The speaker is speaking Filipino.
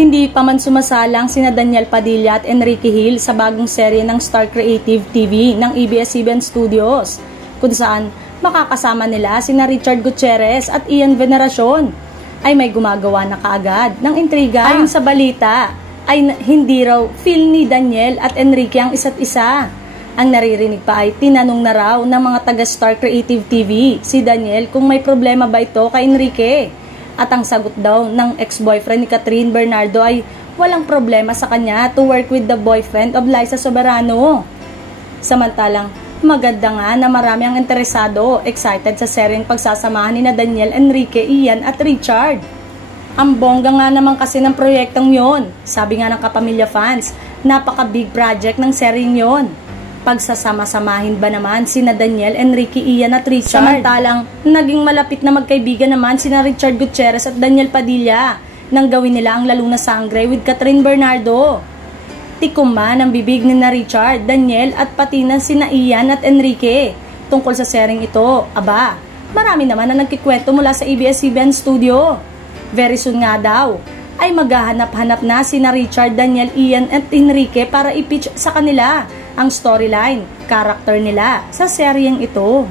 Hindi pa man sumasalang sina Daniel Padilla at Enrique Hill sa bagong serye ng Star Creative TV ng ABS-CBN Studios, kung saan makakasama nila sina Richard Gutierrez at Ian Veneracion, ay may gumagawa na kaagad ng intriga. Ayon sa balita, ay hindi raw feel ni Daniel at Enrique ang isa't isa. Ang naririnig pa ay tinanong na raw ng mga taga Star Creative TV si Daniel kung may problema ba ito kay Enrique. At ang sagot daw ng ex-boyfriend ni Catherine Bernardo ay walang problema sa kanya to work with the boyfriend of Liza Soberano. Samantalang maganda nga na marami ang interesado, excited sa seryeng pagsasamahan ni na Daniel, Enrique, Ian at Richard. Ang bongga nga naman kasi ng proyektong yon. Sabi nga ng kapamilya fans, napaka-big project ng seryeng yon. Pagsasama-samahin ba naman sina Daniel, Enrique, Ian at Richard? Samantalang naging malapit na magkaibigan naman sina Richard Gutierrez at Daniel Padilla nang gawin nila ang Lalo na Sangre with Catherine Bernardo. Tikom man ang bibig ni na Richard, Daniel at pati na sina Ian at Enrique tungkol sa seryeng ito. Aba, marami naman na nagkikwento mula sa ABS-CBN Studio. Very soon nga daw ay maghahanap-hanap na sina Richard, Daniel, Ian at Enrique para i-pitch sa kanila ang storyline, character nila sa seryeng ito.